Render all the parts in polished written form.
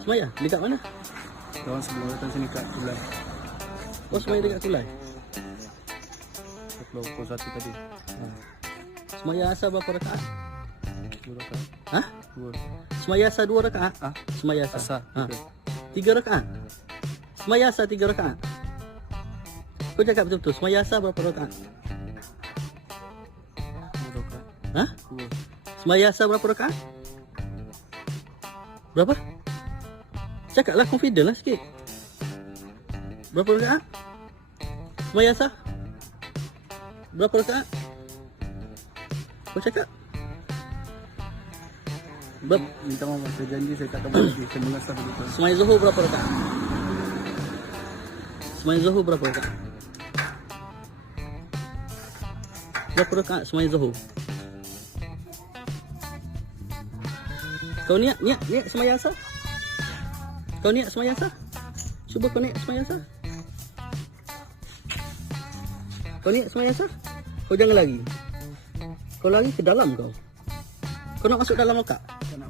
Semaya? Dekat mana? Kawan sebelum datang sini kat Tulai. Oh, semaya dekat Tulai. Pulau Pukul 1 tadi. Semaya asar berapa rakaat? 2 rakaat. Hah? 2. Semaya asar 2 rakaat? Ah, Semaya asar. asar. Ha. 3 rakaat. Semaya asar 3 rakaat. Kau cakap betul-betul. Semaya asar berapa rakaat? 2 rakaat. Ha? 2. Semaya asar berapa rakaat? Berapa? Cakaplah confident lah sikit. Berapa rakaat? Semaya asar? Berapa rakaat? Kau cakap? Minta maaf, saya janji saya tak akan buat lagi. Saya mengasah betul. Semaya Zuhur berapa rakaat? Semaya Zuhur berapa rakaat? Berapa rakaat Semaya Zuhur? Kau niat semaya asar? Kau niat semaya asar? Cuba kau niat semaya asar. Kau niat semaya asar? Kau jangan lari. Kau lari ke dalam kau. Kau nak masuk dalam lokak? Tak nak.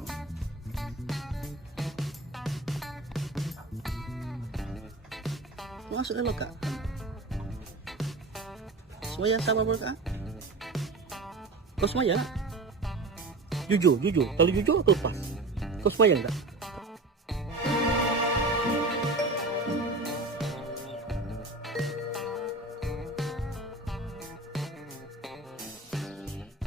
Kau masuk dalam lokak? Semaya asar berapa rakaat? Kau semaya tak? Jujur. Kalau jujur aku lepas. Kau semayang tak?